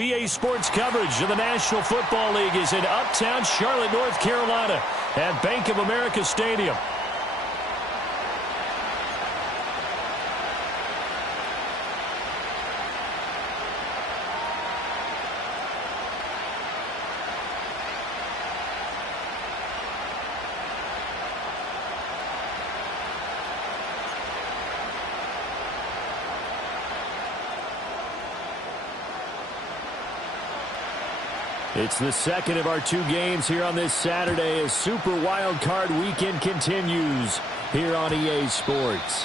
EA Sports coverage of the National Football League is in uptown Charlotte, North Carolina at Bank of America Stadium. It's the second of our two games here on this Saturday as Super Wild Card Weekend continues here on EA Sports.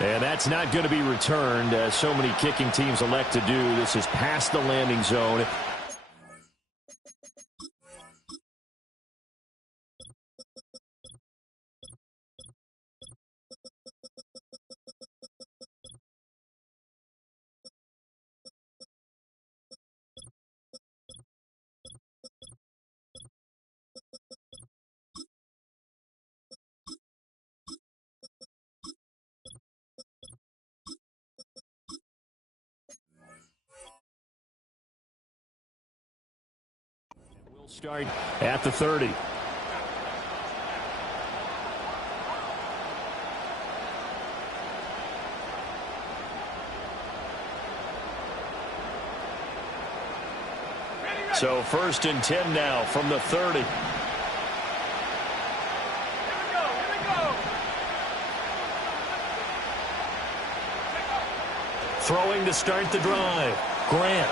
And that's not going to be returned, as so many kicking teams elect to do. This is past the landing zone. Start at the 30. So 1st and 10 now from the 30. Here we go. Throwing to start the drive. Grant.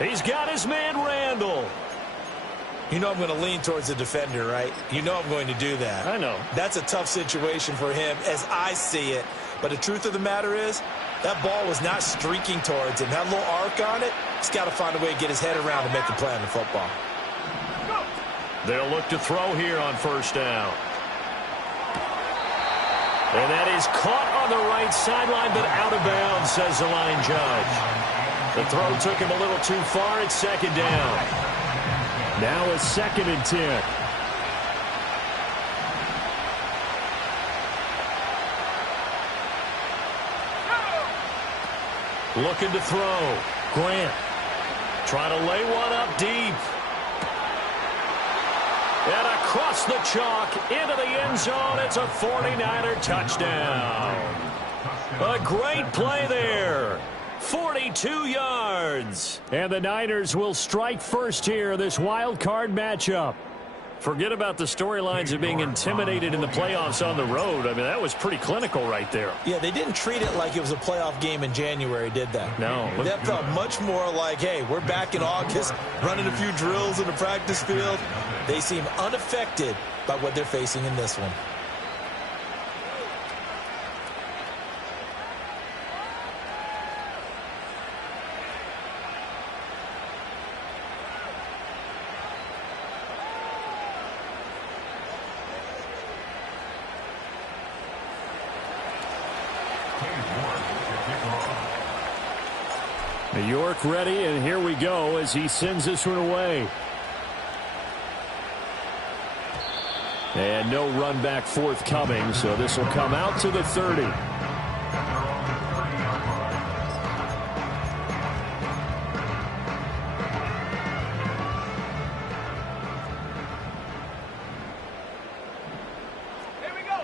He's got his man, Randall. You know I'm going to lean towards the defender, right? You know I'm going to do that. I know. That's a tough situation for him as I see it. But the truth of the matter is, that ball was not streaking towards him. That little arc on it, he's got to find a way to get his head around and make a play on the football. They'll look to throw here on 1st down. And that is caught on the right sideline, but out of bounds, says the line judge. The throw took him a little too far. It's 2nd down. Now a 2nd and 10. Looking to throw. Grant trying to lay one up deep. And across the chalk into the end zone. It's a 49er touchdown. A great play there. 42 yards. And the Niners will strike first here in this wild card matchup. Forget about the storylines of being intimidated in the playoffs on the road. I mean, that was pretty clinical right there. Yeah, they didn't treat it like it was a playoff game in January, did they? No. That felt much more like, hey, we're back in August, running a few drills in the practice field. They seem unaffected by what they're facing in this one. York ready, and here we go as he sends this one away. And no run back forthcoming, so this will come out to the 30. Here we go.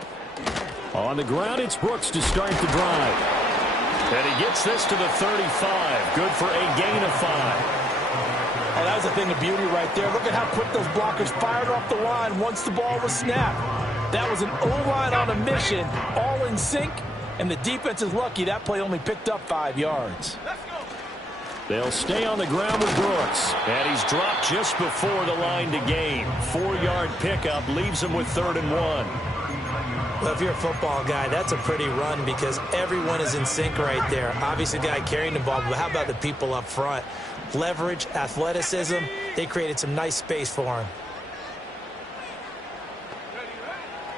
On the ground, it's Brooks to start the drive. And he gets this to the 35. Good for a gain of 5. Oh, that was a thing of beauty right there. Look at how quick those blockers fired off the line once the ball was snapped. That was an O-line on a mission, all in sync, and the defense is lucky that play only picked up 5 yards. Let's go. They'll stay on the ground with Brooks. And he's dropped just before the line to gain. 4-yard pickup leaves him with 3rd and 1. Well, if you're a football guy, that's a pretty run because everyone is in sync right there. Obviously, the guy carrying the ball, but how about the people up front? Leverage, athleticism, they created some nice space for him.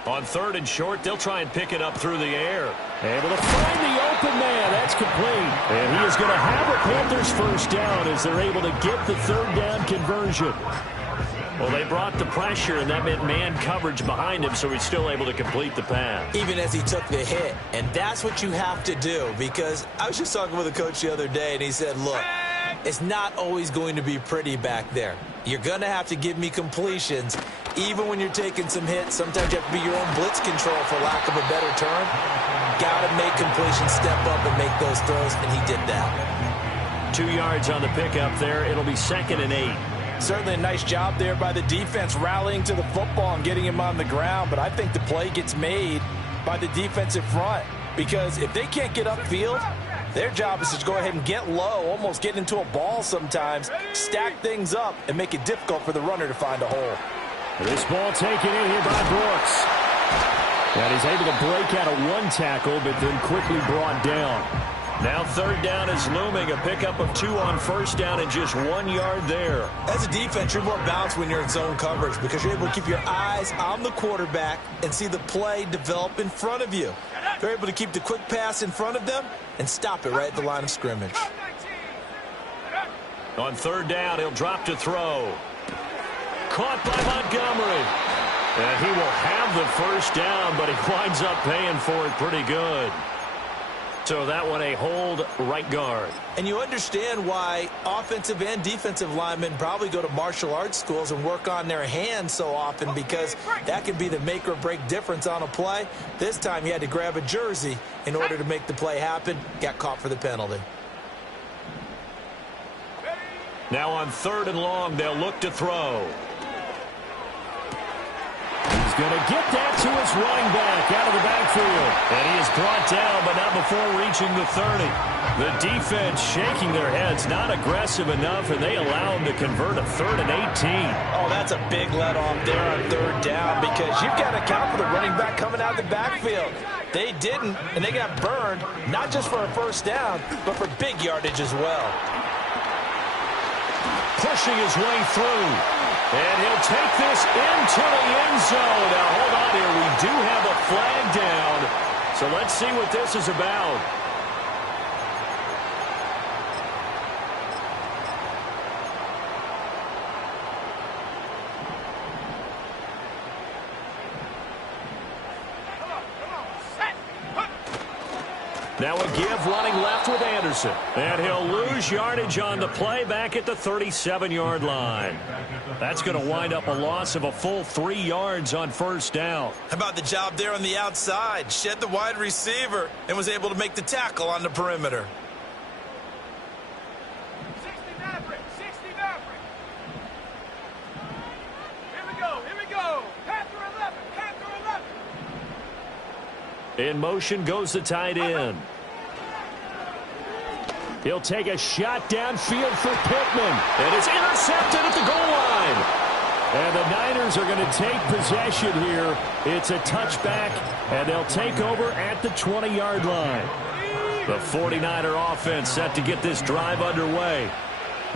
On 3rd and short, they'll try and pick it up through the air. Able to find the open man. That's complete. And he is going to have a Panthers first down as they're able to get the 3rd down conversion. Well, they brought the pressure, and that meant man coverage behind him, so he's still able to complete the pass. Even as he took the hit. And that's what you have to do, because I was just talking with a coach the other day, and he said, look, it's not always going to be pretty back there. You're going to have to give me completions. Even when you're taking some hits, sometimes you have to be your own blitz control, for lack of a better term. Got to make completions, step up and make those throws, and he did that. 2 yards on the pickup there. It'll be 2nd and 8. Certainly a nice job there by the defense, rallying to the football and getting him on the ground. But I think the play gets made by the defensive front, because if they can't get upfield, their job is to go ahead and get low, almost get into a ball sometimes, stack things up, and make it difficult for the runner to find a hole. This ball taken in here by Brooks. And he's able to break out of 1 tackle, but then quickly brought down. Now 3rd down is looming. A pickup of 2 on 1st down and just 1 yard there. As a defense, you're more balanced when you're in zone coverage because you're able to keep your eyes on the quarterback and see the play develop in front of you. You're able to keep the quick pass in front of them and stop it right at the line of scrimmage. On 3rd down, he'll drop to throw. Caught by Montgomery. And he will have the first down, but he winds up paying for it pretty good. So that one a hold, right guard. And you understand why offensive and defensive linemen probably go to martial arts schools and work on their hands so often, because that can be the make or break difference on a play. This time he had to grab a jersey in order to make the play happen. Got caught for the penalty. Now on 3rd and long, they'll look to throw. He's going to get that to his running back out of the backfield. And he is brought down, but not before reaching the 30. The defense shaking their heads, not aggressive enough, and they allow him to convert a 3rd and 18. Oh, that's a big let off there on 3rd down, because you've got to account for the running back coming out of the backfield. They didn't, and they got burned, not just for a first down, but for big yardage as well. Pushing his way through. And he'll take this into the end zone. Now, hold on here. We do have a flag down. So let's see what this is about. Now a give running left with Anderson. And he'll lose yardage on the play back at the 37-yard line. That's going to wind up a loss of a full 3 yards on 1st down. How about the job there on the outside? Shed the wide receiver and was able to make the tackle on the perimeter. 60 Maverick, 60 Maverick. Here we go, here we go. Panther 11, Panther 11. In motion goes the tight end. He'll take a shot downfield for Pittman. And it's intercepted at the goal line. And the Niners are going to take possession here. It's a touchback, and they'll take over at the 20-yard line. The 49er offense set to get this drive underway.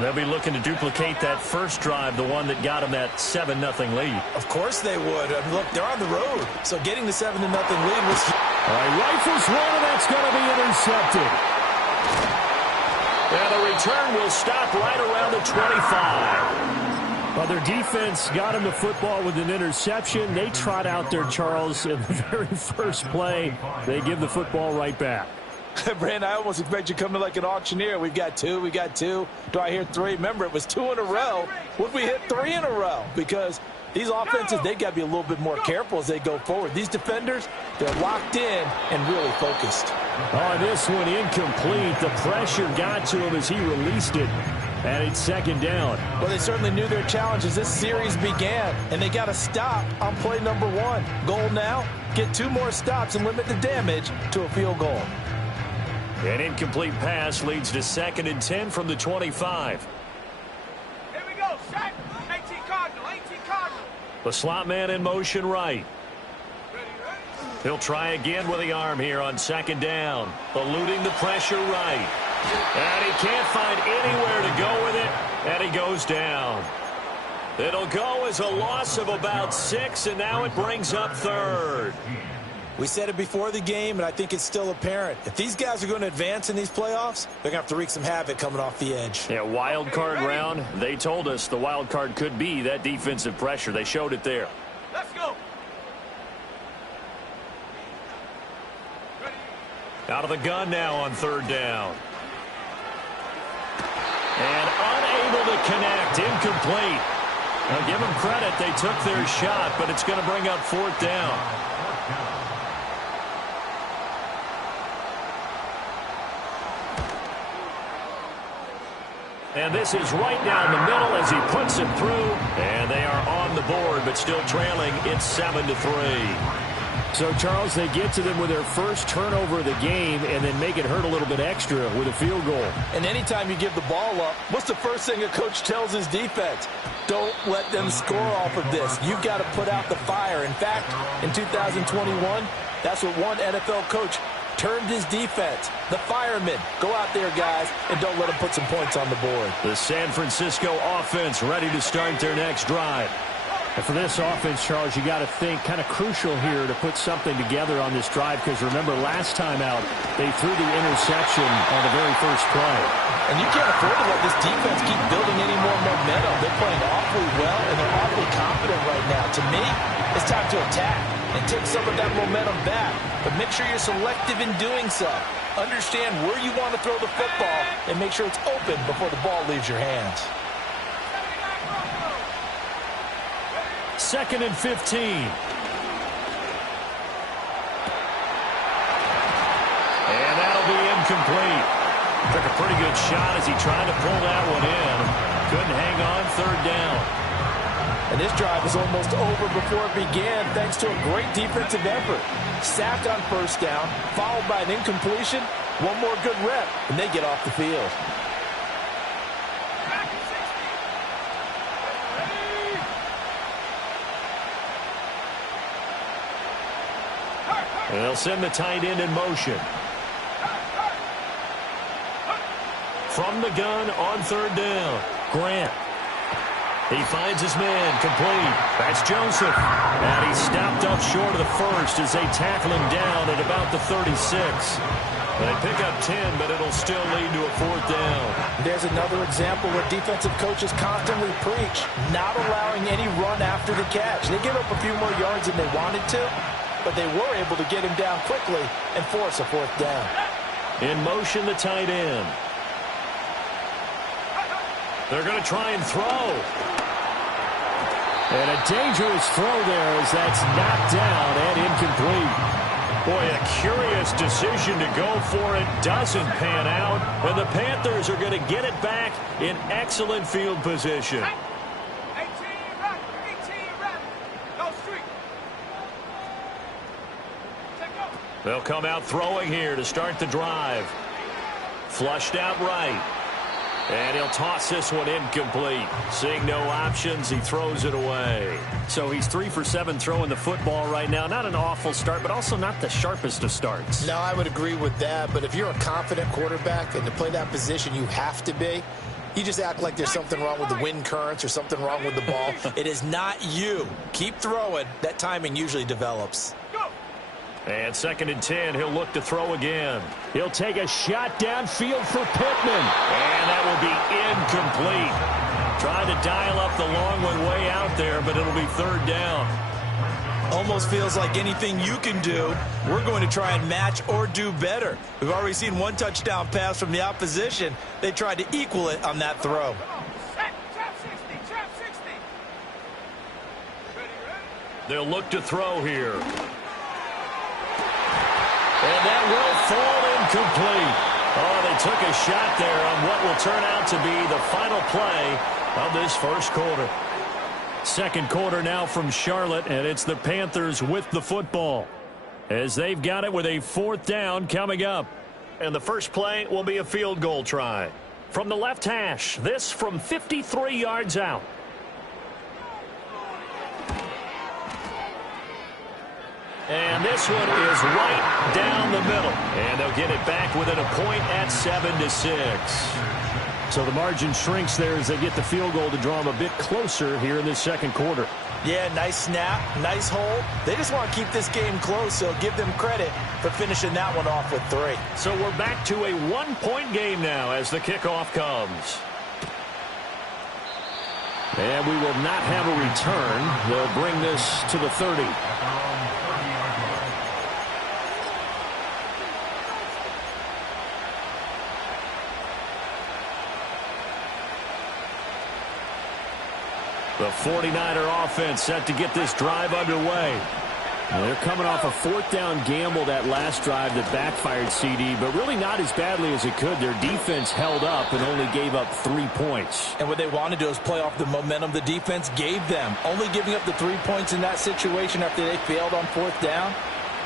They'll be looking to duplicate that first drive, the one that got them that 7-0 lead. Of course they would. I mean, look, they're on the road, so getting the 7-0 lead was... All right, rifles one, and that's going to be intercepted. And the return will stop right around the 25. Well, their defense got him the football with an interception. They trot out there, Charles, in the very first play. They give the football right back. Brandon, I almost expect you coming like an auctioneer. We've got two. Do I hear 3? Remember, it was 2 in a row. Would we hit 3 in a row? Because these offenses, they've got to be a little bit more careful as they go forward. These defenders, they're locked in and really focused. Oh, this one incomplete. The pressure got to him as he released it. And it's 2nd down. Well, they certainly knew their challenge as this series began, and they got to stop on play number 1. Goal now, get 2 more stops and limit the damage to a field goal. An incomplete pass leads to 2nd and 10 from the 25. Here we go, set. 18 Cardinal, 18 Cardinal. The slot man in motion right. Ready, ready? He'll try again with the arm here on second down. Eluding the pressure right. And he can't find anywhere to go with it. And he goes down. It'll go as a loss of about 6, and now it brings up third. We said it before the game, and I think it's still apparent. If these guys are going to advance in these playoffs, they're going to have to wreak some havoc coming off the edge. Yeah, wild card round. They told us the wild card could be that defensive pressure. They showed it there. Let's go. Out of the gun now on third down. And unable to connect. Incomplete. Now give them credit. They took their shot, but it's going to bring up fourth down. And this is right down the middle as he puts it through. And they are on the board, but still trailing. It's 7-3. So, Charles, they get to them with their first turnover of the game and then make it hurt a little bit extra with a field goal. And anytime you give the ball up, what's the first thing a coach tells his defense? Don't let them score off of this. You've got to put out the fire. In fact, in 2021, that's what one NFL coach turned his defense. The firemen. Go out there, guys, and don't let them put some points on the board. The San Francisco offense ready to start their next drive. And for this offense, Charles, you got to think kind of crucial here to put something together on this drive, because remember last time out they threw the interception on the very first play. And you can't afford to let this defense keep building any more momentum. They're playing awfully well, and they're awfully confident right now. To me, it's time to attack and take some of that momentum back. But make sure you're selective in doing so. Understand where you want to throw the football and make sure it's open before the ball leaves your hands. 2nd and 15. And that'll be incomplete. Took a pretty good shot as he tried to pull that one in. Couldn't hang on, third down. And this drive was almost over before it began thanks to a great defensive effort. Sack on first down, followed by an incompletion. One more good rep, and they get off the field. And they'll send the tight end in motion. From the gun on third down, Grant. He finds his man, complete. That's Joseph. And he stopped up short of the first as they tackle him down at about the 36. They pick up 10, but it'll still lead to a fourth down. There's another example where defensive coaches constantly preach, not allowing any run after the catch. They give up a few more yards than they wanted to, but they were able to get him down quickly and force a fourth down. In motion, the tight end. They're going to try and throw. And a dangerous throw there as that's knocked down and incomplete. Boy, a curious decision to go for it. Doesn't pan out. And the Panthers are going to get it back in excellent field position. 18 rep. 18 rep. No streak. They'll come out throwing here to start the drive. Flushed out right. And he'll toss this one incomplete. Seeing no options, he throws it away. So he's 3 for 7 throwing the football right now. Not an awful start, but also not the sharpest of starts. No, I would agree with that. But if you're a confident quarterback and to play that position, you have to be. You just act like there's something wrong with the wind currents or something wrong with the ball. It is not you. Keep throwing. That timing usually develops. And 2nd and 10, he'll look to throw again. He'll take a shot downfield for Pittman. And that will be incomplete. Trying to dial up the long one way out there, but it'll be third down. Almost feels like anything you can do, we're going to try and match or do better. We've already seen one touchdown pass from the opposition. They tried to equal it on that throw. Trap 60. Trap 60. Ready? They'll look to throw here. And that will fall incomplete. Oh, they took a shot there on what will turn out to be the final play of this first quarter. Second quarter now from Charlotte, and it's the Panthers with the football as they've got it with a fourth down coming up. And the first play will be a field goal try. From the left hash, this from 53 yards out. And this one is right down the middle. And they'll get it back within a point at 7-6. So the margin shrinks there as they get the field goal to draw them a bit closer here in this second quarter. Yeah, nice snap, nice hold. They just want to keep this game close, so give them credit for finishing that one off with 3. So we're back to a one-point game now as the kickoff comes. And we will not have a return. They'll bring this to the 30. The 49er offense set to get this drive underway. Well, they're coming off a fourth down gamble that last drive that backfired, CD, but really not as badly as it could. Their defense held up and only gave up 3 points. And what they want to do is play off the momentum the defense gave them. Only giving up the 3 points in that situation after they failed on fourth down.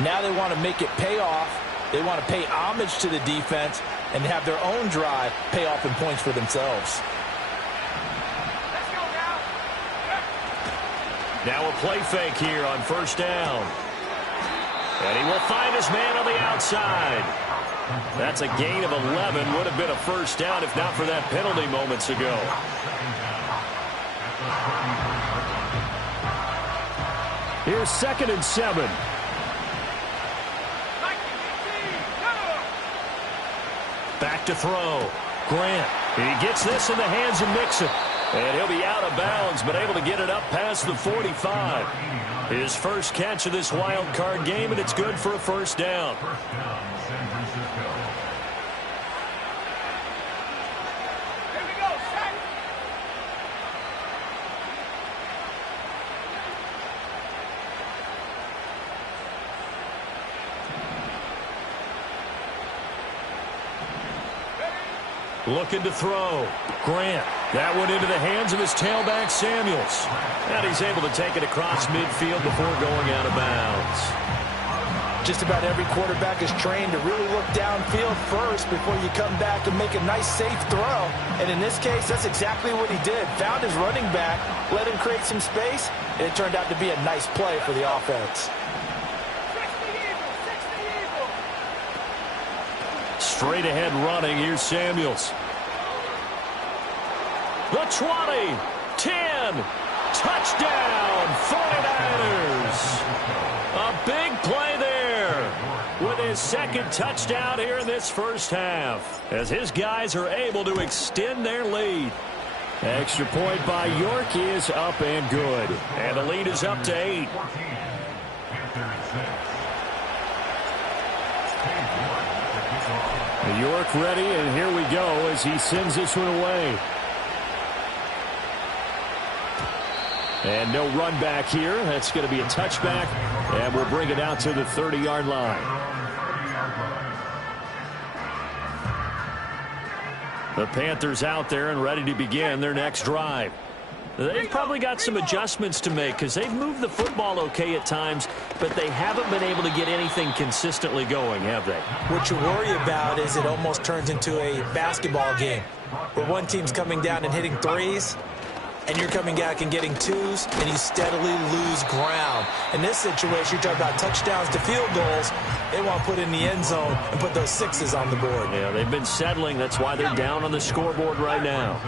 Now they want to make it pay off. They want to pay homage to the defense and have their own drive pay off in points for themselves. Now a play fake here on first down. And he will find his man on the outside. That's a gain of 11. Would have been a first down if not for that penalty moments ago. Here's 2nd and 7. Back to throw. Grant. He gets this in the hands of Mixon. And he'll be out of bounds, but able to get it up past the 45. His first catch of this wild card game, and it's good for a first down. Here we go, set. Looking to throw. Grant. That one into the hands of his tailback, Samuels. And he's able to take it across midfield before going out of bounds. Just about every quarterback is trained to really look downfield first before you come back and make a nice, safe throw. And in this case, that's exactly what he did. Found his running back, let him create some space, and it turned out to be a nice play for the offense. 60 Eagles. Straight ahead running. Here's Samuels. The 20, 10, touchdown, 49ers. A big play there with his second touchdown here in this first half as his guys are able to extend their lead. Extra point by York is up and good. And the lead is up to 8. York ready, and here we go as he sends this one away. And no run back here. That's going to be a touchback, and we'll bring it out to the 30-yard line. The Panthers out there and ready to begin their next drive. They've probably got some adjustments to make because they've moved the football okay at times, but they haven't been able to get anything consistently going, have they? What you worry about is it almost turns into a basketball game where one team's coming down and hitting threes, and you're coming back and getting twos, and you steadily lose ground. In this situation, you're talking about touchdowns to field goals. They want to put in the end zone and put those sixes on the board. Yeah, they've been settling. That's why they're down on the scoreboard right now.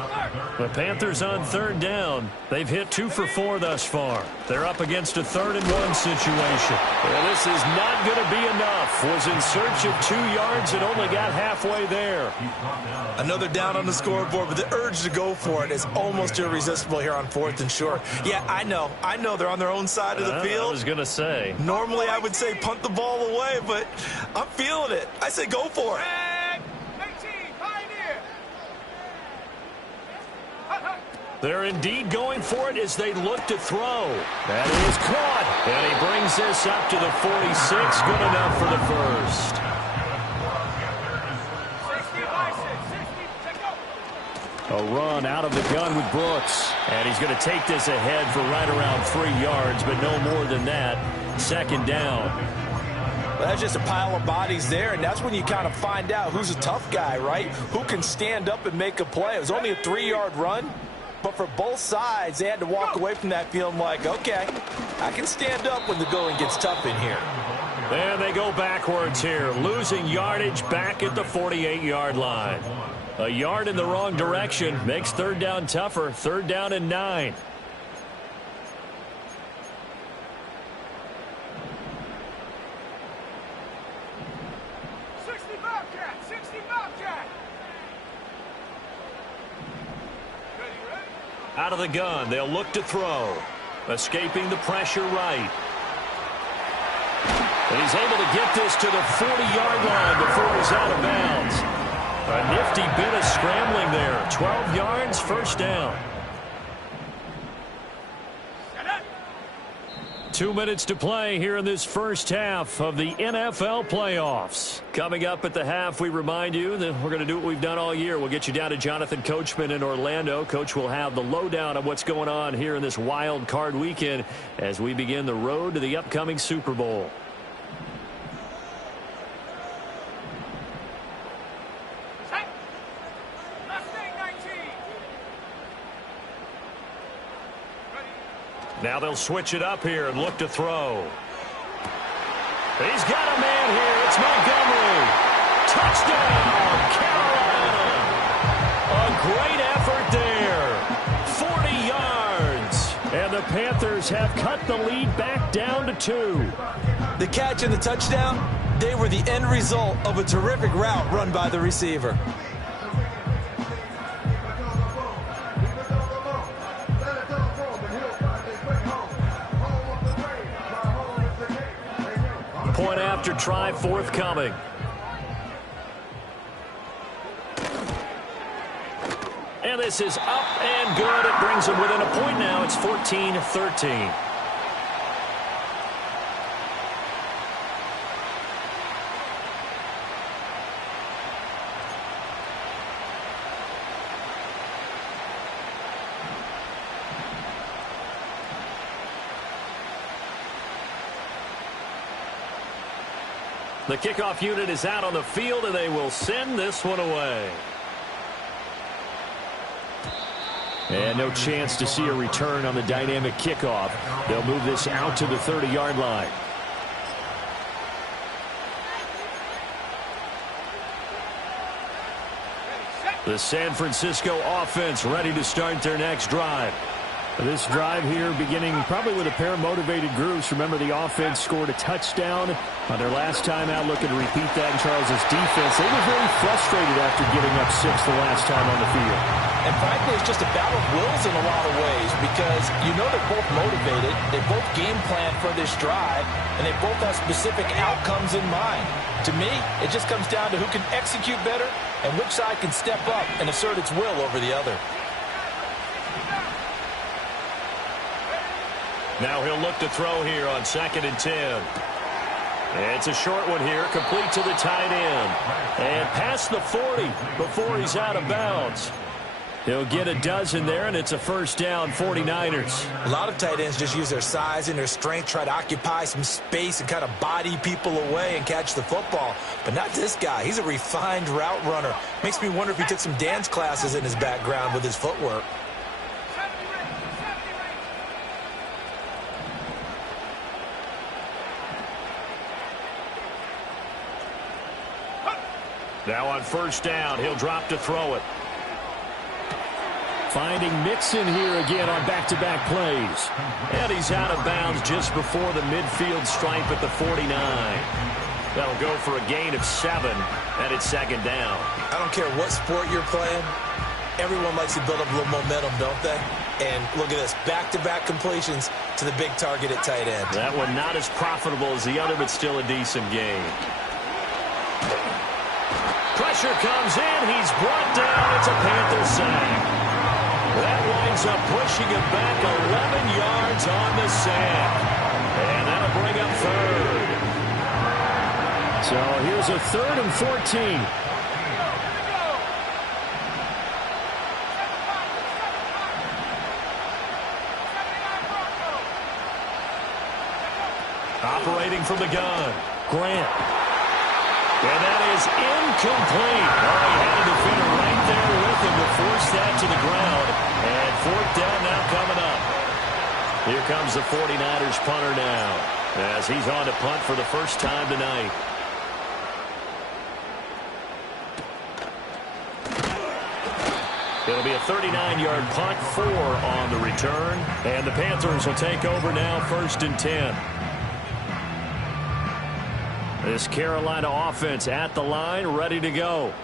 The Panthers on third down. They've hit 2 for 4 thus far. They're up against a 3rd and 1 situation. Well, this is not going to be enough. Was in search of 2 yards and only got halfway there. Another down on the scoreboard, but the urge to go for it is almost irresistible here on 4th and short. Yeah, I know they're on their own side of the field. I was going to say. Normally I would say punt the ball away, but I'm feeling it. I say go for it. 18, Pioneer. They're indeed going for it as they look to throw. That is caught. And he brings this up to the 46. Good enough for the first. 60, 60, A run out of the gun with Brooks. And he's going to take this ahead for right around 3 yards, but no more than that. 2nd down. Well, that's just a pile of bodies there, and that's when you kind of find out who's a tough guy, right? Who can stand up and make a play. It was only a 3-yard run, but for both sides, they had to walk away from that feeling like, okay, I can stand up when the going gets tough in here. And they go backwards here, losing yardage back at the 48-yard line. A yard in the wrong direction makes third down tougher. Third down and 9. Out of the gun, they'll look to throw. Escaping the pressure right. And he's able to get this to the 40-yard line before he's out of bounds. A nifty bit of scrambling there. 12 yards, first down. 2 minutes to play here in this first half of the NFL playoffs. Coming up at the half, we remind you that we're going to do what we've done all year. We'll get you down to Jonathan Coachman in Orlando. Coach will have the lowdown of what's going on here in this wild card weekend as we begin the road to the upcoming Super Bowl. Now they'll switch it up here and look to throw. He's got a man here. It's Montgomery. Touchdown, Carolina. A great effort there. 40 yards. And the Panthers have cut the lead back down to 2. The catch and the touchdown, they were the end result of a terrific route run by the receiver. Point after try forthcoming. And this is up and good. It brings them within a point now. It's 14-13. The kickoff unit is out on the field, and they will send this one away. And no chance to see a return on the dynamic kickoff. They'll move this out to the 30-yard line. The San Francisco offense ready to start their next drive. This drive here beginning probably with a pair of motivated groups. Remember, the offense scored a touchdown on their last time out. Looking to repeat that in Charles' defense. They were very frustrated after giving up 6 the last time on the field. And frankly, it's just a battle of wills in a lot of ways because you know they're both motivated. They both game plan for this drive, and they both have specific outcomes in mind. To me, it just comes down to who can execute better and which side can step up and assert its will over the other. Now he'll look to throw here on 2nd and 10. It's a short one here, complete to the tight end. And past the 40 before he's out of bounds. He'll get a dozen there, and it's a first down, 49ers. A lot of tight ends just use their size and their strength, try to occupy some space and kind of body people away and catch the football. But not this guy. He's a refined route runner. Makes me wonder if he took some dance classes in his background with his footwork. Now on first down, he'll drop to throw it. Finding Mixon here again on back-to-back plays. And he's out of bounds just before the midfield stripe at the 49. That'll go for a gain of 7, and it's 2nd down. I don't care what sport you're playing. Everyone likes to build up a little momentum, don't they? And look at this, back-to-back completions to the big target at tight end. That one not as profitable as the other, but still a decent gain. Pressure comes in. He's brought down. It's a Panther sack. That winds up pushing him back 11 yards on the sack. And that'll bring up 3rd. So here's a 3rd and 14. Operating from the gun, Grant. And that is incomplete. Oh, he had a defender right there with him to force that to the ground. And 4th down now coming up. Here comes the 49ers punter now. as he's on to punt for the first time tonight. It'll be a 39-yard punt, 4 on the return. And the Panthers will take over now, 1st and 10. This Carolina offense at the line, ready to go.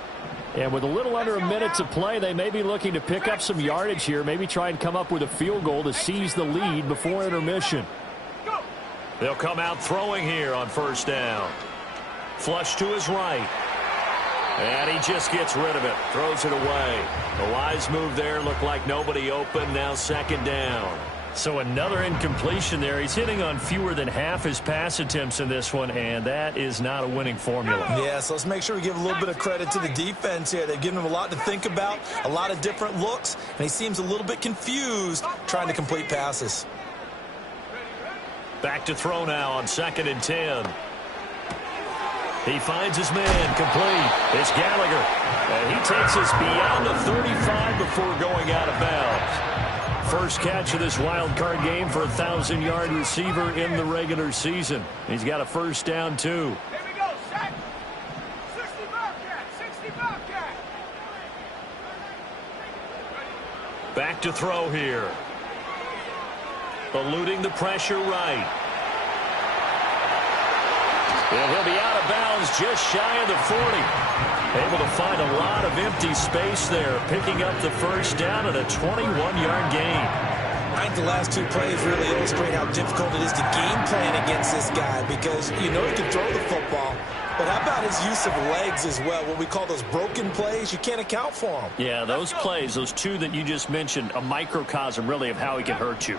And with a little under a minute to play, they may be looking to pick up some yardage here, maybe try and come up with a field goal to seize the lead before intermission. They'll come out throwing here on 1st down. Flush to his right. And he just gets rid of it, throws it away. A wise move there, looked like nobody open, now 2nd down. So another incompletion there. He's hitting on fewer than half his pass attempts in this one, and that is not a winning formula. Yeah, so let's make sure we give a little bit of credit to the defense here. They've given him a lot to think about, a lot of different looks, and he seems a little bit confused trying to complete passes. Back to throw now on 2nd and 10. He finds his man complete. It's Gallagher. And he takes us beyond the 35 before going out of bounds. First catch of this wild card game for a 1,000-yard receiver in the regular season. He's got a 1st down, too. Here we go, set. 60 Bobcat, 60 Bobcat. Back to throw here. Eluding the pressure right. And he'll be out of bounds just shy of the 40. Able to find a lot of empty space there, picking up the 1st down at a 21-yard gain. I think the last 2 plays really illustrate how difficult it is to game plan against this guy, because you know he can throw the football, but how about his use of legs as well? What we call those broken plays, you can't account for them. Yeah, those plays, those 2 that you just mentioned, a microcosm really of how he can hurt you.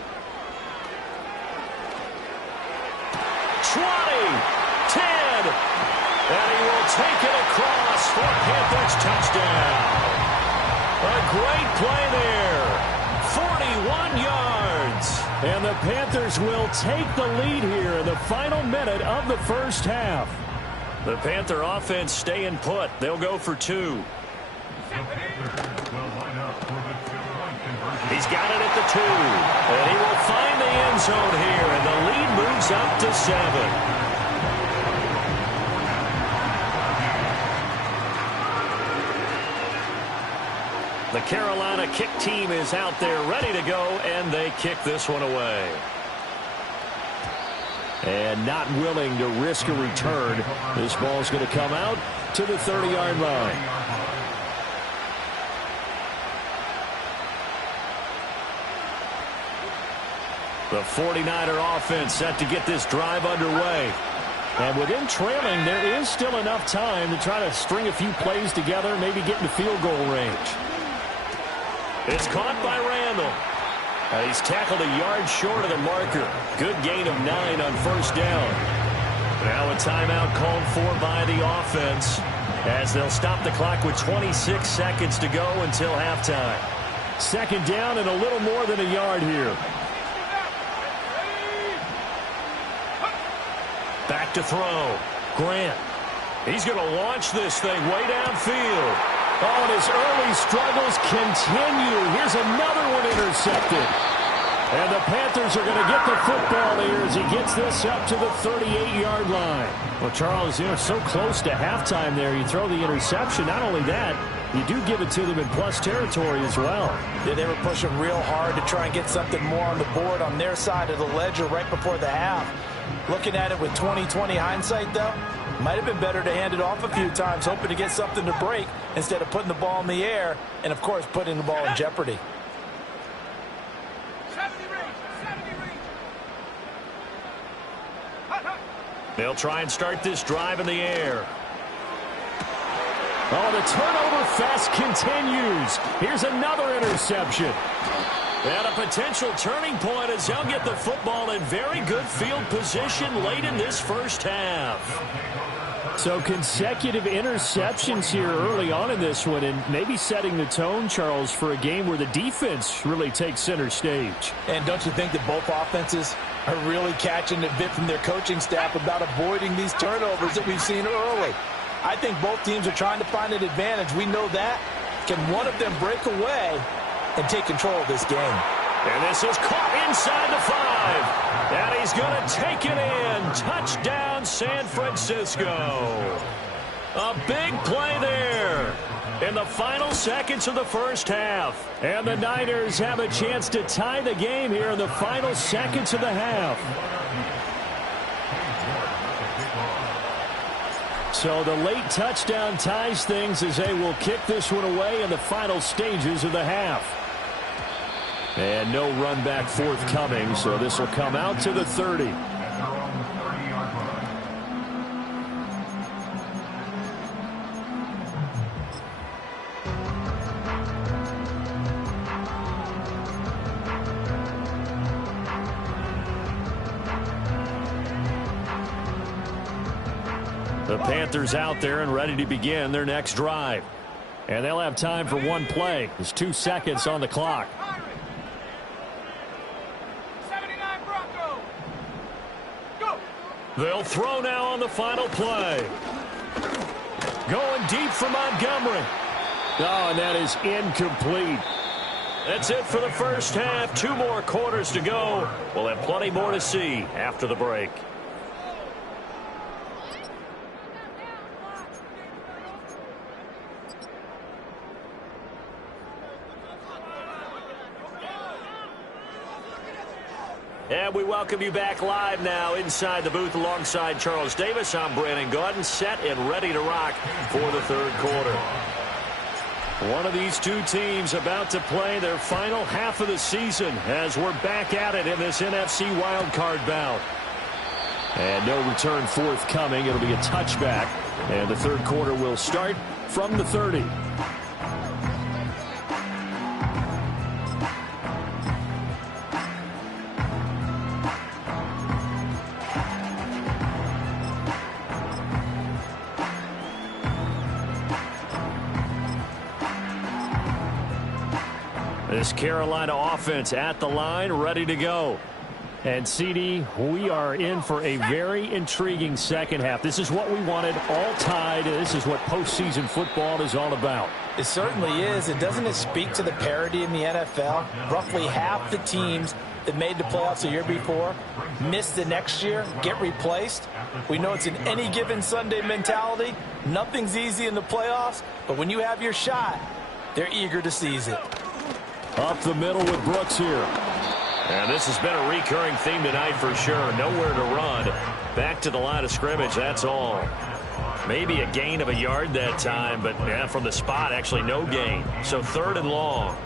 20! 10, and he will take it across for Panthers touchdown. A great play there. 41 yards. And the Panthers will take the lead here in the final minute of the 1st half. The Panther offense staying put. They'll go for 2. He's got it at the 2. And he will find the end zone here, and the lead moves up to 7. The Carolina kick team is out there ready to go, and they kick this one away. And not willing to risk a return. This ball's going to come out to the 30-yard line. The 49er offense set to get this drive underway. And with him trailing, there is still enough time to try to string a few plays together, maybe get into field goal range. It's caught by Randall. He's tackled a yard short of the marker. Good gain of 9 on 1st down. Now a timeout called for by the offense, as they'll stop the clock with 26 seconds to go until halftime. 2nd down and a little more than a yard here. Back to throw. Grant. He's going to launch this thing way downfield. Oh, and his early struggles continue. Here's another one intercepted. And the Panthers are going to get the football here as he gets this up to the 38-yard line. Well, Charles, so close to halftime there. You throw the interception. Not only that, you do give it to them in plus territory as well. Yeah, they were pushing real hard to try and get something more on the board on their side of the ledger right before the half. Looking at it with 20/20 hindsight, though, might have been better to hand it off a few times, hoping to get something to break instead of putting the ball in the air and, of course, putting the ball in jeopardy. 70 range. They'll try and start this drive in the air. Oh, the turnover fest continues. Here's another interception. And a potential turning point as they'll get the football in very good field position late in this 1st half. So consecutive interceptions here early on in this one, and maybe setting the tone, Charles, for a game where the defense really takes center stage. And don't you think that both offenses are really catching a bit from their coaching staff about avoiding these turnovers that we've seen early? I think both teams are trying to find an advantage. We know that. Can one of them break away and take control of this game? And this is caught inside the 5. And he's going to take it in. Touchdown, San Francisco. A big play there in the final seconds of the first half. And the Niners have a chance to tie the game here in the final seconds of the half. So the late touchdown ties things as they will kick this one away in the final stages of the half. And no run back forthcoming, so this will come out to the 30. The Panthers out there and ready to begin their next drive. And they'll have time for one play. There's 2 seconds on the clock. 79 Bronco. Go. They'll throw now on the final play. Going deep for Montgomery. Oh, and that is incomplete. That's it for the first half. 2 more quarters to go. We'll have plenty more to see after the break. And we welcome you back live now inside the booth alongside Charles Davis. I'm Brandon Gaudin, set and ready to rock for the third quarter. One of these two teams about to play their final half of the season as we're back at it in this NFC wildcard bout. And no return forthcoming. It'll be a touchback. And the third quarter will start from the 30. This Carolina offense at the line, ready to go. And, CD, we are in for a very intriguing second half. This is what we wanted, all tied. This is what postseason football is all about. It certainly is. And doesn't it speak to the parity in the NFL? Roughly half the teams that made the playoffs the year before miss the next year, get replaced. We know it's an any given Sunday mentality. Nothing's easy in the playoffs, but when you have your shot, they're eager to seize it. Up the middle with Brooks here. And this has been a recurring theme tonight for sure. Nowhere to run. Back to the line of scrimmage, that's all. Maybe a gain of a yard that time, but yeah, from the spot, actually no gain. So 3rd and long.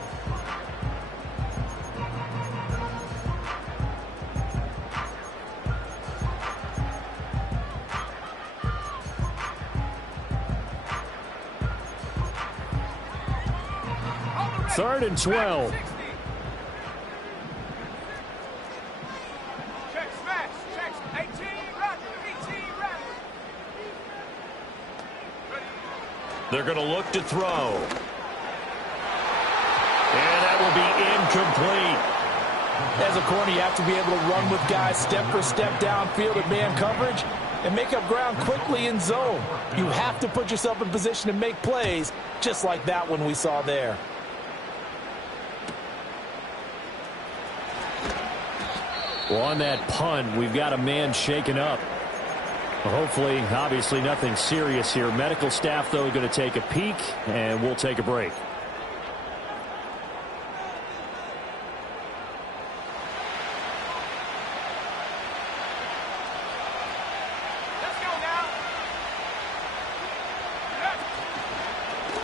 Third and 12. Check, smash, check. 18, Roger, 18, Roger. They're going to look to throw. And that will be incomplete. As a corner, you have to be able to run with guys step for step downfield at man coverage and make up ground quickly in zone. You have to put yourself in position to make plays just like that one we saw there. Well, on that punt, we've got a man shaken up. Well, hopefully, obviously, nothing serious here. Medical staff, though, going to take a peek, and we'll take a break. Let's go now.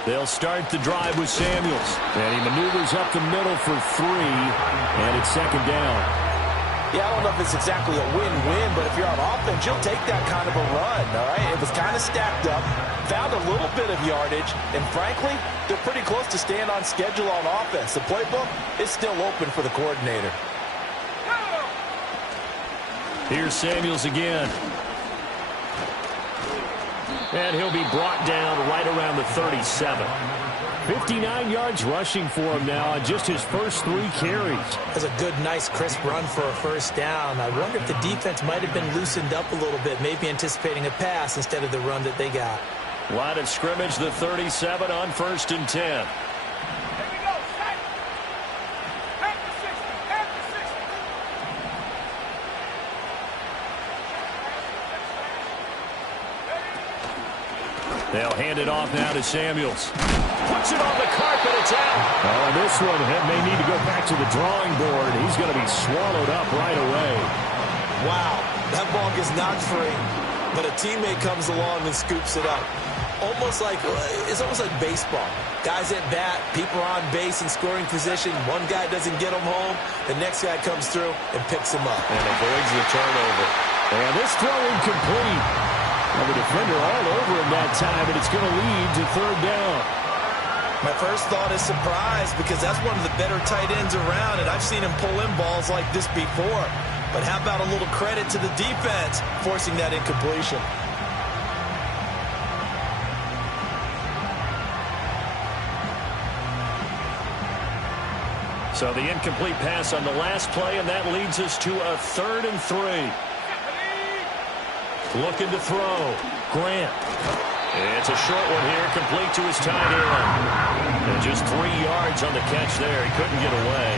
They'll start the drive with Samuels. And he maneuvers up the middle for 3, and it's 2nd down. Yeah, I don't know if it's exactly a win-win, but if you're on offense, you'll take that kind of a run, all right? It was kind of stacked up, found a little bit of yardage, and frankly, they're pretty close to staying on schedule on offense. The playbook is still open for the coordinator. Here's Samuels again. And he'll be brought down right around the 37. 59 yards rushing for him now on just his first 3 carries. That's a good, nice, crisp run for a first down. I wonder if the defense might have been loosened up a little bit, maybe anticipating a pass instead of the run that they got. Line of scrimmage, the 37 on 1st and 10. Here we go, set. Back to 60. They'll hand it off now to Samuels. Puts it on the carpet. It's out. Oh, this one may need to go back to the drawing board. He's going to be swallowed up right away. Wow, that ball gets knocked free, but a teammate comes along and scoops it up. It's almost like baseball. Guys at bat, people are on base in scoring position. One guy doesn't get him home. The next guy comes through and picks him up. And avoids the turnover. And this throw incomplete. Well, the defender all over him that time, and it's going to lead to third down. My first thought is surprise because that's one of the better tight ends around, and I've seen him pull in balls like this before. But how about a little credit to the defense forcing that incompletion? So the incomplete pass on the last play, and that leads us to a 3rd and 3. Looking to throw. Grant. It's a short one here, complete to his tight end. And just 3 yards on the catch there. He couldn't get away.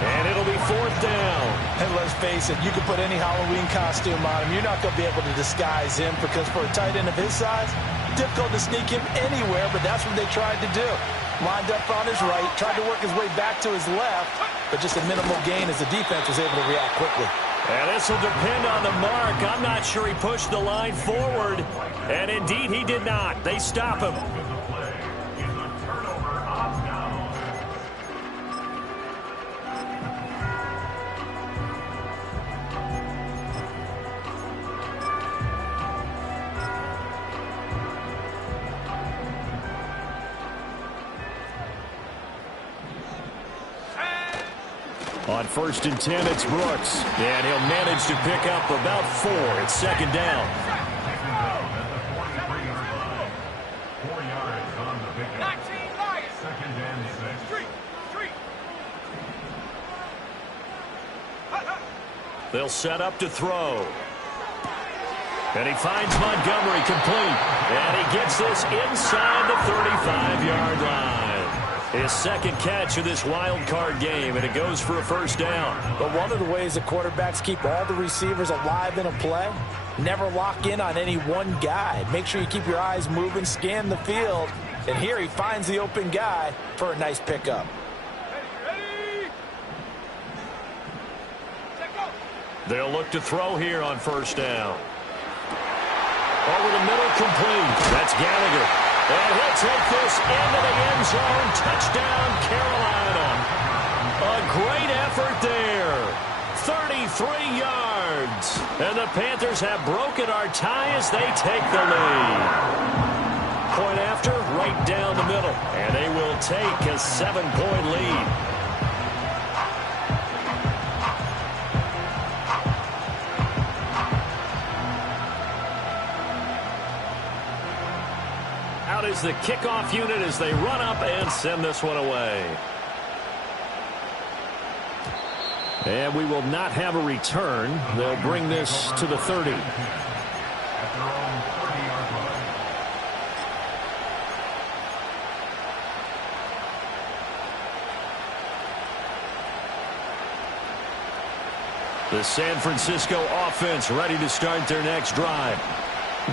And it'll be 4th down. And let's face it, you can put any Halloween costume on him. You're not going to be able to disguise him because for a tight end of his size, difficult to sneak him anywhere, but that's what they tried to do. Lined up on his right, tried to work his way back to his left, but just a minimal gain as the defense was able to react quickly. And this will depend on the mark. I'm not sure he pushed the line forward. And indeed, he did not. They stop him. On 1st and 10, it's Brooks. And he'll manage to pick up about 4. It's 2nd down. 19 Lions. Street. They'll set up to throw. And he finds Montgomery complete. And he gets this inside the 35-yard line. His 2nd catch of this wild card game, and it goes for a 1st down. But one of the ways the quarterbacks keep all the receivers alive in a play, never lock in on any one guy. Make sure you keep your eyes moving, scan the field, and here he finds the open guy for a nice pickup. Ready. Set go. They'll look to throw here on 1st down. Over the middle, complete. That's Gallagher. And he'll take this into the end zone. Touchdown, Carolina. A great effort there. 33 yards. And the Panthers have broken our tie as they take the lead. Point after, right down the middle. And they will take a 7-point lead. Out is the kickoff unit as they run up and send this one away. And we will not have a return. They'll bring this to the 30. The San Francisco offense ready to start their next drive.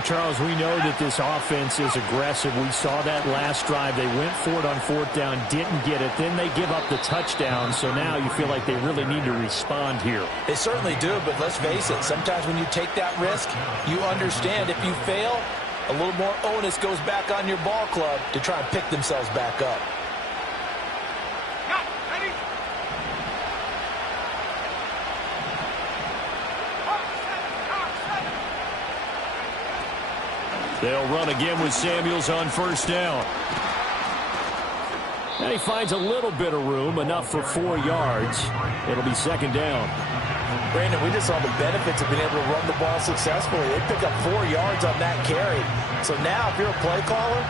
Charles, we know that this offense is aggressive. We saw that last drive. They went for it on 4th down, didn't get it. Then they give up the touchdown. So now you feel like they really need to respond here. They certainly do, but let's face it. Sometimes when you take that risk, you understand if you fail, a little more onus goes back on your ball club to try and pick themselves back up. Ready. They'll run again with Samuels on 1st down. And he finds a little bit of room, enough for 4 yards. It'll be 2nd down. Brandon, we just saw the benefits of being able to run the ball successfully. They pick up 4 yards on that carry. So now if you're a play caller,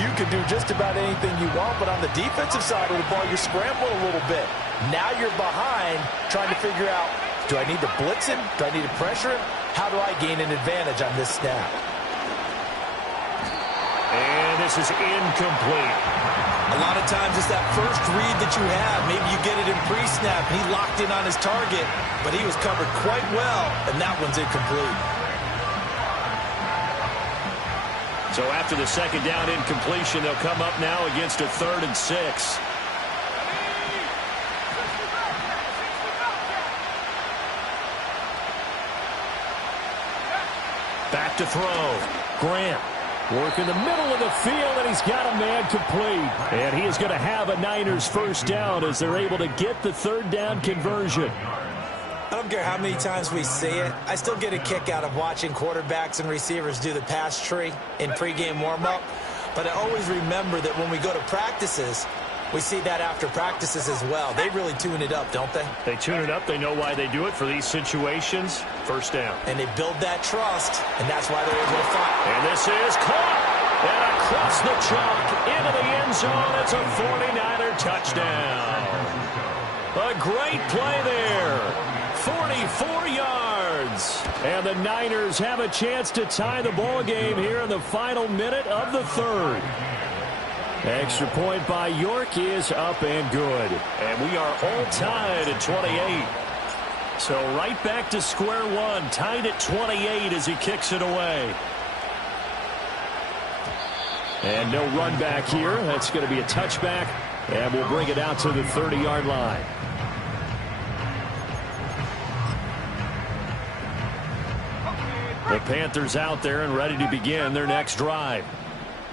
you can do just about anything you want. But on the defensive side of the ball, you're scrambling a little bit. Now you're behind trying to figure out, do I need to blitz him? Do I need to pressure him? How do I gain an advantage on this snap? And this is incomplete. A lot of times it's that first read that you have. Maybe you get it in pre-snap, and he locked in on his target, but he was covered quite well, and that one's incomplete. So after the second down incompletion, they'll come up now against a 3rd and 6. Back to throw. Grant. Work in the middle of the field, and he's got a man complete. And he is going to have a Niners first down as they're able to get the 3rd down conversion. I don't care how many times we see it. I still get a kick out of watching quarterbacks and receivers do the pass tree in pregame warm-up. But I always remember that when we go to practices, we see that after practices as well. They really tune it up, don't they? They tune it up. They know why they do it for these situations. First down. And they build that trust, and that's why they're able to fight. And this is caught. And across the chalk into the end zone. It's a 49er touchdown. A great play there. 44 yards. And the Niners have a chance to tie the ball game here in the final minute of the 3rd. Extra point by York is up and good. And we are all tied at 28. So right back to square one, tied at 28 as he kicks it away. And no run back here. That's going to be a touchback. And we'll bring it out to the 30-yard line. The Panthers out there and ready to begin their next drive.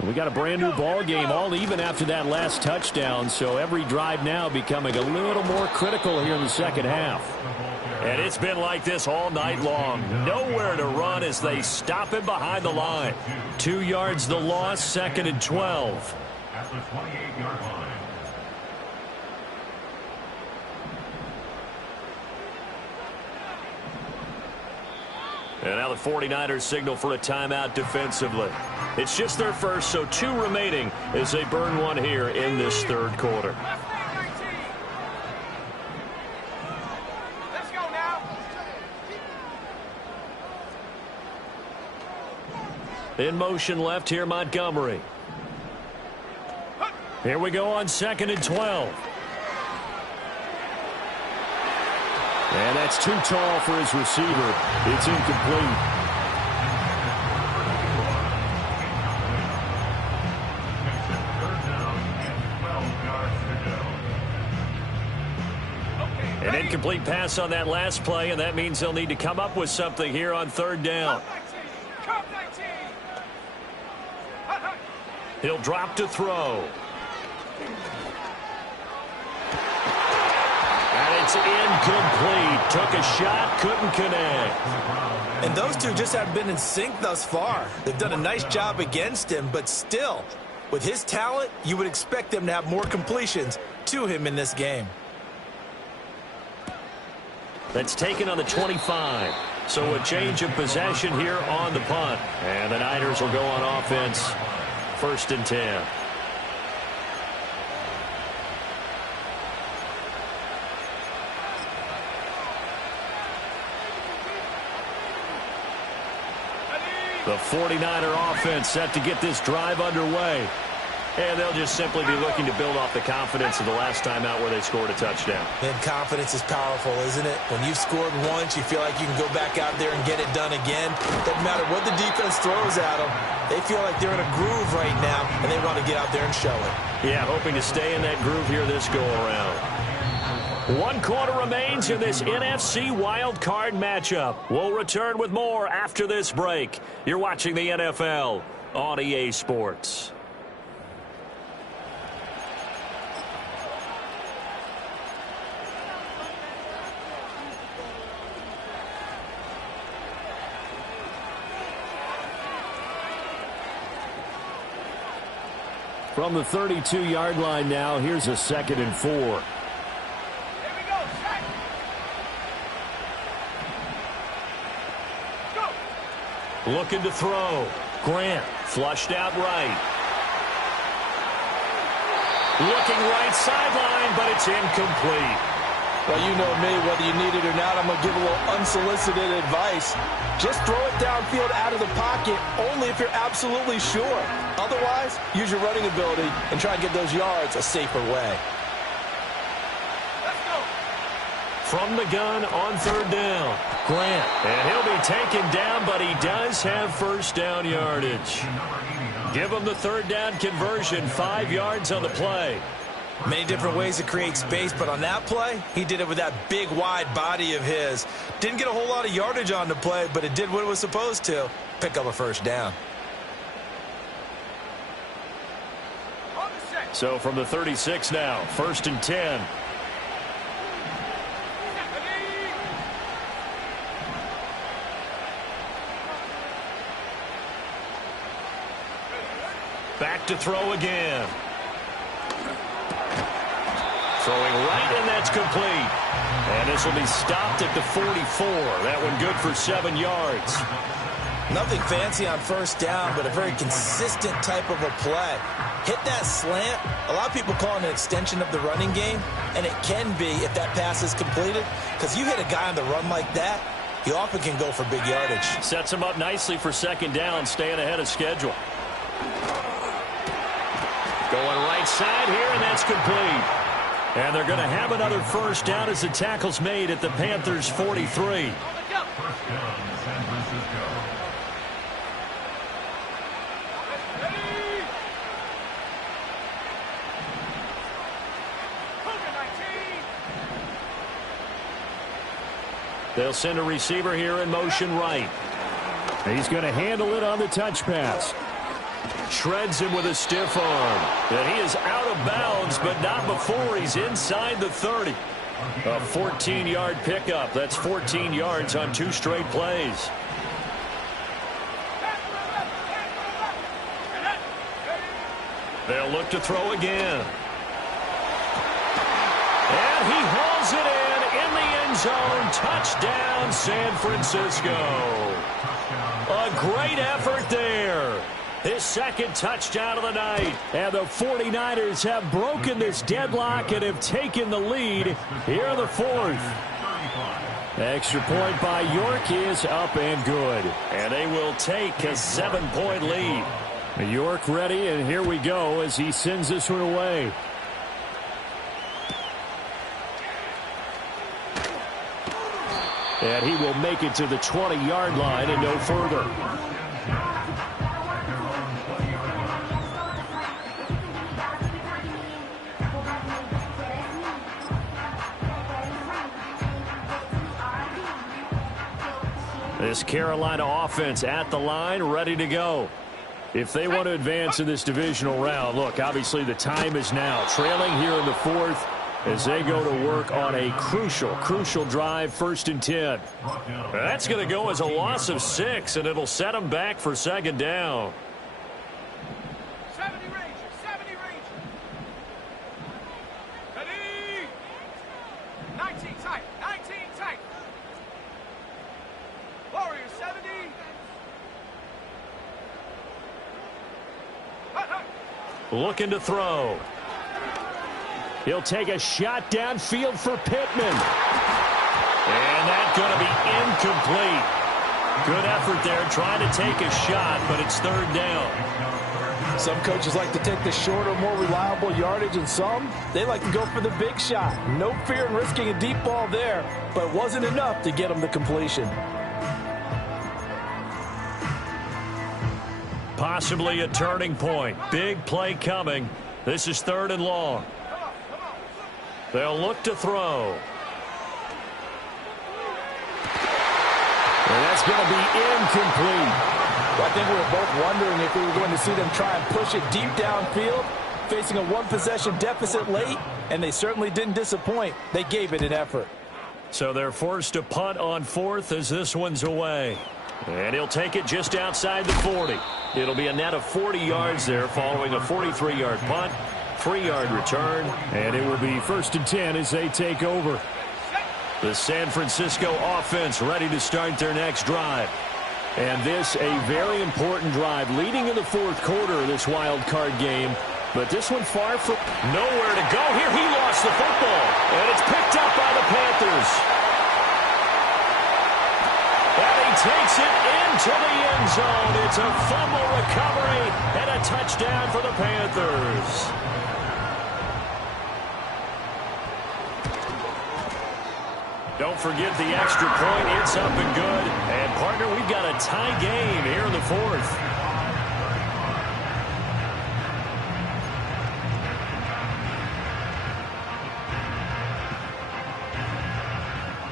We got a brand new ball game, all even after that last touchdown, so every drive now becoming a little more critical here in the second half. And it's been like this all night long. Nowhere to run as they stop him behind the line. 2 yards the loss, 2nd and 12. At the 28-yard line. And now the 49ers signal for a timeout defensively. It's just their first, so 2 remaining as they burn one here in this 3rd quarter. Let's go now. In motion left here, Montgomery. Here we go on 2nd and 12. And that's too tall for his receiver. It's incomplete. An incomplete pass on that last play, and that means they'll need to come up with something here on 3rd down. He'll drop to throw. And it's incomplete. Took a shot, couldn't connect. And those two just haven't been in sync thus far. They've done a nice job against him, but still, with his talent, you would expect them to have more completions to him in this game. That's taken on the 25. So a change of possession here on the punt. And the Niners will go on offense. 1st and 10. The 49er offense set to get this drive underway. And they'll just simply be looking to build off the confidence of the last time out where they scored a touchdown. And confidence is powerful, isn't it? When you've scored once, you feel like you can go back out there and get it done again. Doesn't matter what the defense throws at them. They feel like they're in a groove right now, and they want to get out there and show it. Yeah, hoping to stay in that groove here this go-around. 1 quarter remains in this NFC Wild Card matchup. We'll return with more after this break. You're watching the NFL on EA Sports. From the 32-yard line now, here's a 2nd and 4. Here we go. Set. Go. Looking to throw. Grant flushed out right. Looking right sideline, but it's incomplete. Well, you know me, whether you need it or not, I'm going to give a little unsolicited advice. Just throw it downfield out of the pocket, only if you're absolutely sure. Otherwise, use your running ability and try and get those yards a safer way. Let's go. From the gun on 3rd down. Grant. And he'll be taken down, but he does have 1st down yardage. Number 89. Give him the third down conversion, 5 yards on the play. Many different ways to create space, but on that play, he did it with that big, wide body of his. Didn't get a whole lot of yardage on the play, but it did what it was supposed to. Pick up a first down. So from the 36 now, 1st and 10. Back to throw again. Throwing right, and that's complete. And this will be stopped at the 44. That one good for 7 yards. Nothing fancy on first down, but a very consistent type of a play. Hit that slant. A lot of people call it an extension of the running game, and it can be if that pass is completed, because you hit a guy on the run like that, he often can go for big yardage. Sets him up nicely for 2nd down, staying ahead of schedule. Going right side here, and that's complete. And they're going to have another first down as the tackle's made at the Panthers' 43. First down, San Francisco. They'll send a receiver here in motion right. He's going to handle it on the touch pass. Shreds him with a stiff arm. And he is out of bounds, but not before he's inside the 30. A 14-yard pickup. That's 14 yards on 2 straight plays. They'll look to throw again. And he hauls it in the end zone. Touchdown, San Francisco. A great effort there. His 2nd touchdown of the night. And the 49ers have broken this deadlock and have taken the lead here in the 4th. Extra point by York is up and good. And they will take a 7-point lead. York ready, and here we go as he sends this one away. And he will make it to the 20-yard line and no further. This Carolina offense at the line, ready to go. If they want to advance in this divisional round, look, obviously the time is now. Trailing here in the 4th as they go to work on a crucial drive, 1st and 10. That's going to go as a loss of 6, and it'll set them back for 2nd down. 70 Rangers, 70 Rangers. Ready? 19 tight, 19 tight. Warriors, 70. Looking to throw. He'll take a shot downfield for Pittman. And that's going to be incomplete. Good effort there trying to take a shot, but it's 3rd down. Some coaches like to take the shorter, more reliable yardage, and some, they like to go for the big shot. No fear in risking a deep ball there, but it wasn't enough to get them the completion. Possibly a turning point. Big play coming. This is 3rd and long. They'll look to throw. And that's going to be incomplete. Well, I think we were both wondering if we were going to see them try and push it deep downfield, facing a 1-possession deficit late, and they certainly didn't disappoint. They gave it an effort. So they're forced to punt on 4th as this one's away. And he'll take it just outside the 40. It'll be a net of 40 yards there following a 43-yard punt, 3-yard return. And it will be 1st and 10 as they take over. The San Francisco offense ready to start their next drive. And this a very important drive leading in the 4th quarter of this wild card game. But this one far from nowhere to go. Here he lost the football. And it's picked up by the Panthers. And he takes it into the end zone. It's a fumble recovery and a touchdown for the Panthers. Don't forget the extra point. It's up and good. And, partner, we've got a tie game here in the 4th.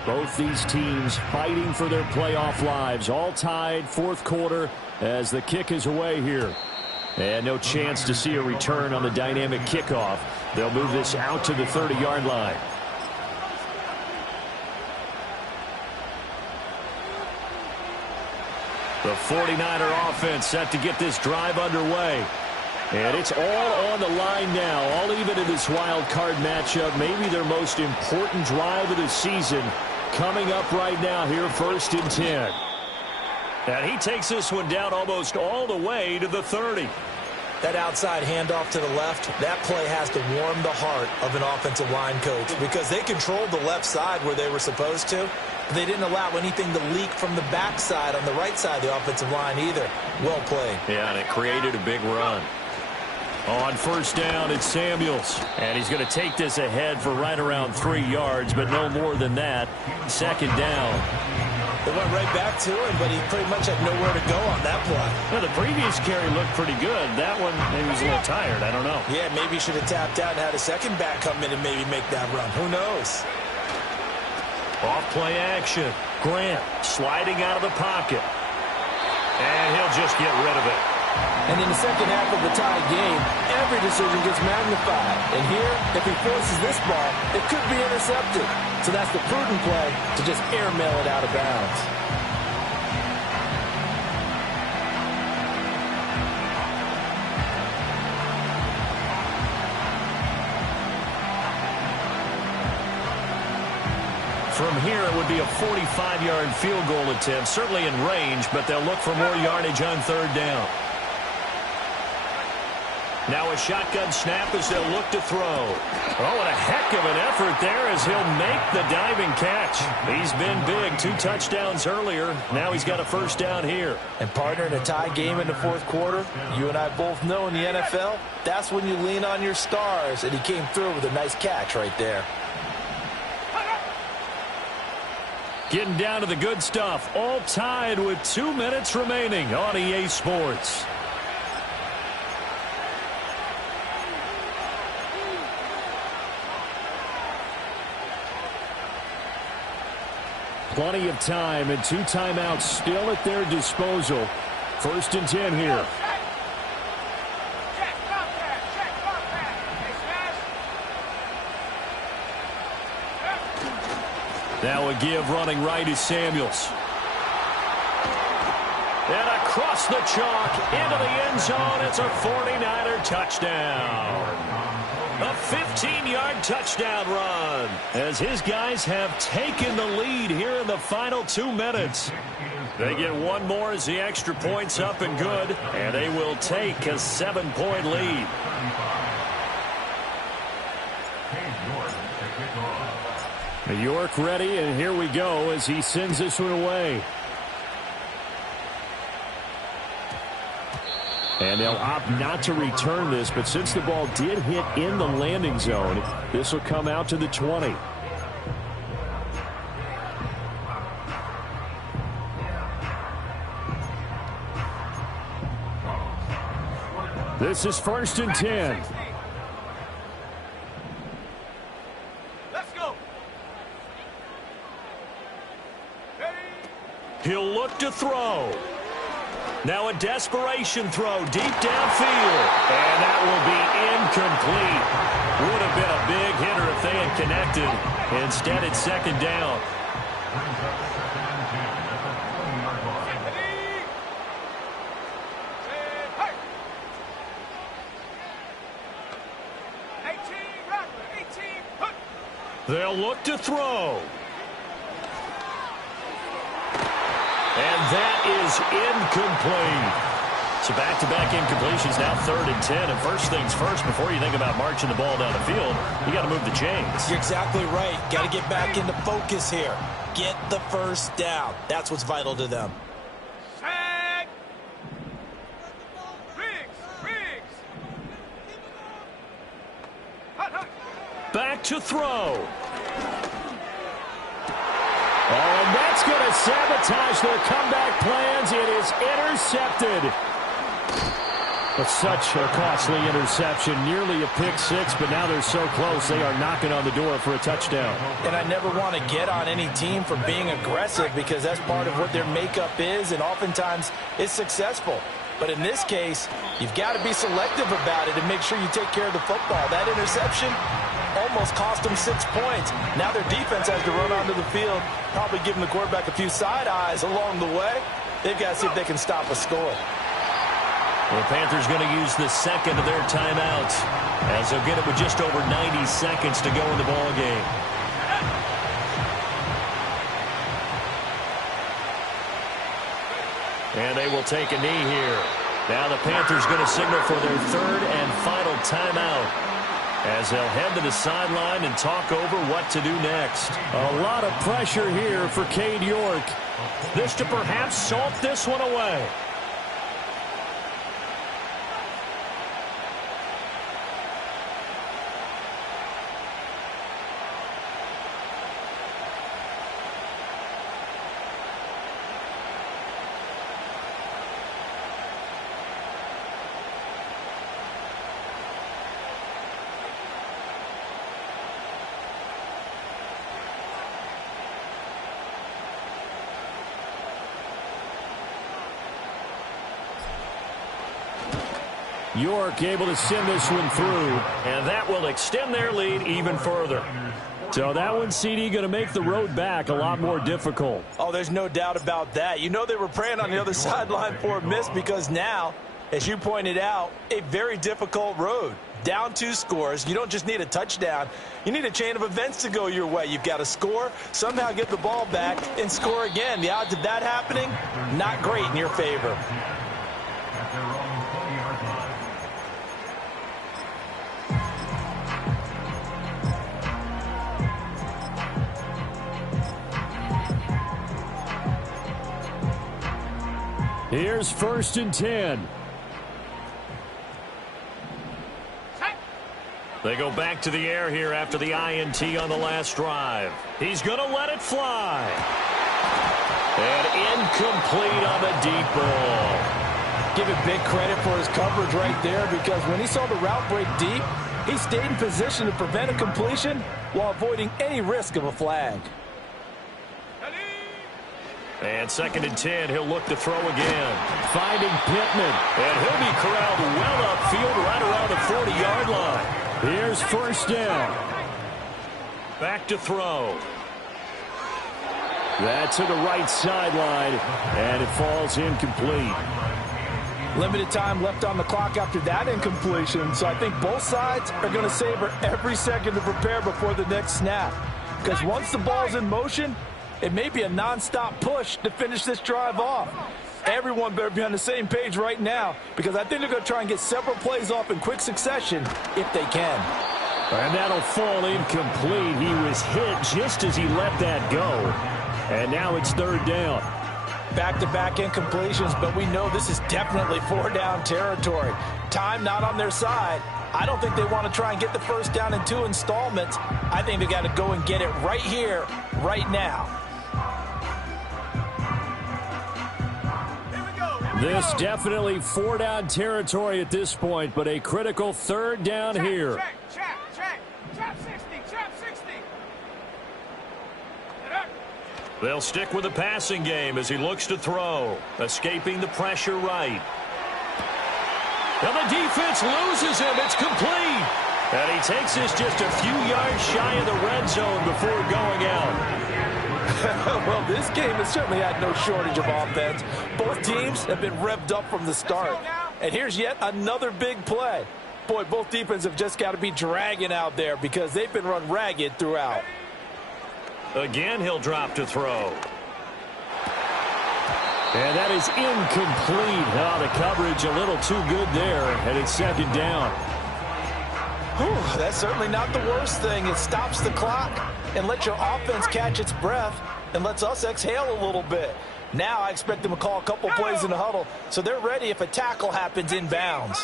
Both these teams fighting for their playoff lives. All tied, fourth quarter as the kick is away here. And no chance to see a return on the dynamic kickoff. They'll move this out to the 30-yard line. The 49er offense set to get this drive underway. And it's all on the line now, all even in this wild card matchup. Maybe their most important drive of the season coming up right now here, 1st and 10. And he takes this one down almost all the way to the 30. That outside handoff to the left, that play has to warm the heart of an offensive line coach because they controlled the left side where they were supposed to. But they didn't allow anything to leak from the backside on the right side of the offensive line either. Well played. Yeah, and it created a big run. On 1st down, it's Samuels. And he's going to take this ahead for right around 3 yards, but no more than that. 2nd down. They went right back to him, but he pretty much had nowhere to go on that play. Well, the previous carry looked pretty good. That one, maybe he was a little tired. I don't know. Yeah, maybe he should have tapped out and had a second back come in and maybe make that run. Who knows? Off play action. Grant sliding out of the pocket. And he'll just get rid of it. And in the second half of the tie game, every decision gets magnified. And here, if he forces this ball, it could be intercepted. So that's the prudent play to just airmail it out of bounds. From here, it would be a 45-yard field goal attempt, certainly in range, but they'll look for more yardage on 3rd down. Now a shotgun snap as they'll look to throw. Oh, and a heck of an effort there as he'll make the diving catch. He's been big. 2 touchdowns earlier. Now he's got a 1st down here. And partner, in a tie game in the 4th quarter, you and I both know in the NFL, that's when you lean on your stars. And he came through with a nice catch right there. Getting down to the good stuff. All tied with 2 minutes remaining on EA Sports. Plenty of time and 2 timeouts still at their disposal. 1st and 10 here. Now a give running right is Samuels. And across the chalk into the end zone. It's a 49er touchdown. A 15-yard touchdown run as his guys have taken the lead here in the final 2 minutes. They get one more as the extra point's up and good, and they will take a 7-point lead. York ready, and here we go as he sends this one away. And they'll opt not to return this, but since the ball did hit in the landing zone, this will come out to the 20. This is 1st and 10. Let's go. He'll look to throw. Now a desperation throw deep downfield. And that will be incomplete. Would have been a big hitter if they had connected. Instead, it's 2nd down. They'll look to throw. And that is incomplete. So back-to-back incompletions, now 3rd and 10. And first things first, before you think about marching the ball down the field, you got to move the chains. You're exactly right. Got to get back into focus here. Get the 1st down. That's what's vital to them. Set. Riggs. Hut. Back to throw. Oh, and that's going to sabotage their comeback plans. It is intercepted. But such a costly interception, nearly a pick six, but now they're so close they are knocking on the door for a touchdown. And I never want to get on any team for being aggressive because that's part of what their makeup is, and oftentimes it's successful. But in this case, you've got to be selective about it and make sure you take care of the football. That interception almost cost them 6 points. Now their defense has to run onto the field, probably giving the quarterback a few side eyes along the way. They've got to see if they can stop a score. The Panthers going to use the second of their timeouts as they'll get it with just over 90 seconds to go in the ball game. And they will take a knee here. Now the Panthers going to signal for their third and final timeout as they'll head to the sideline and talk over what to do next. A lot of pressure here for Cade York. This to perhaps salt this one away. York able to send this one through. And that will extend their lead even further. So that one, CD, going to make the road back a lot more difficult. Oh, there's no doubt about that. You know they were praying on the other sideline for a miss because now, as you pointed out, a very difficult road. Down 2 scores. You don't just need a touchdown. You need a chain of events to go your way. You've got to score, somehow get the ball back, and score again. The odds of that happening, not great in your favor. Here's 1st and 10. They go back to the air here after the INT on the last drive. He's going to let it fly. And incomplete on the deep ball. Give it big credit for his coverage right there because when he saw the route break deep, he stayed in position to prevent a completion while avoiding any risk of a flag. And 2nd and 10, he'll look to throw again. Finding Pittman. And he'll be corralled well upfield right around the 40-yard line. Here's 1st down. Back to throw. That's to the right sideline, and it falls incomplete. Limited time left on the clock after that incompletion, so I think both sides are going to savor every second to prepare before the next snap. Because once the ball's in motion, it may be a nonstop push to finish this drive off. Everyone better be on the same page right now because I think they're going to try and get several plays off in quick succession if they can. And that'll fall incomplete. He was hit just as he let that go. And now it's 3rd down. Back-to-back incompletions, but we know this is definitely 4-down territory. Time not on their side. I don't think they want to try and get the 1st down in 2 installments. I think they got to go and get it right here, right now. This definitely 4-down territory at this point, but a critical 3rd down here. Check. Trap 60. They'll stick with the passing game as he looks to throw. Escaping the pressure right. And the defense loses him. It's complete. And he takes this just a few yards shy of the red zone before going out. Well, this game has certainly had no shortage of offense. Both teams have been revved up from the start. And here's yet another big play. Boy, both defenses have just got to be dragging out there because they've been run ragged throughout. Again, he'll drop to throw. And that is incomplete. Oh, the coverage a little too good there, and it's 2nd down. Whew, that's certainly not the worst thing. It stops the clock and lets your offense catch its breath and lets us exhale a little bit. Now I expect them to call a couple plays in the huddle so they're ready if a tackle happens inbounds.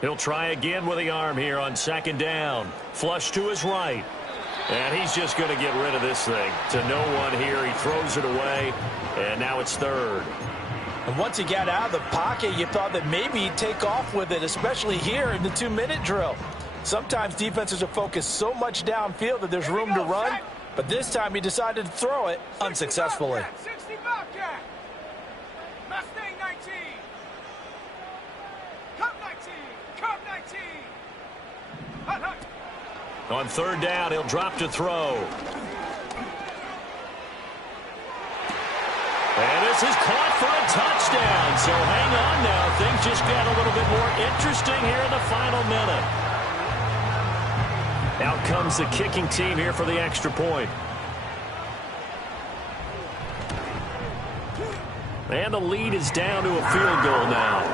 He'll try again with the arm here on second down. Flush to his right. And he's just going to get rid of this thing. To no one here. He throws it away. And now it's third. And once he got out of the pocket, you thought that maybe he'd take off with it, especially here in the 2-minute drill. Sometimes defenses are focused so much downfield that there's room to run. But this time he decided to throw it unsuccessfully. 60 Bobcat. Mustang 19. Cup 19. Cup 19. Hut, hut. On third down, he'll drop to throw. And this is caught for a touchdown. So hang on now. Things just got a little bit more interesting here in the final minute. Out comes the kicking team here for the extra point. And the lead is down to a field goal now.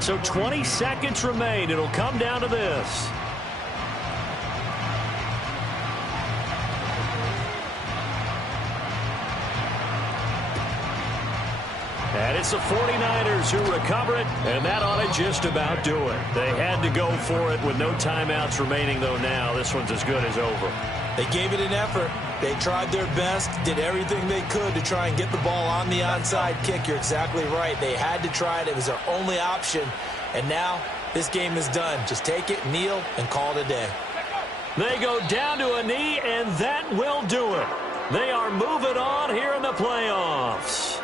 So 20 seconds remain. It'll come down to this. And it's the 49ers who recover it, and that ought to just about do it. They had to go for it with no timeouts remaining, though now this one's as good as over. They gave it an effort. They tried their best, did everything they could to try and get the ball on the onside kick. You're exactly right. They had to try it. It was their only option. And now this game is done. Just take it, kneel, and call it a day. They go down to a knee, and that will do it. They are moving on here in the playoffs.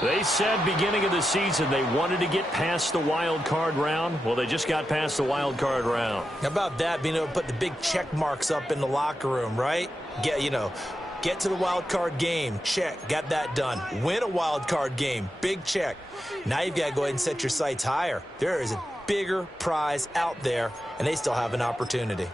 They said beginning of the season they wanted to get past the wild card round. Well, they just got past the wild card round. How about that, being able to put the big check marks up in the locker room, right? Get to the wild card game. Check. Got that done. Win a wild card game. Big check. Now you've got to go ahead and set your sights higher. There is a bigger prize out there, and they still have an opportunity.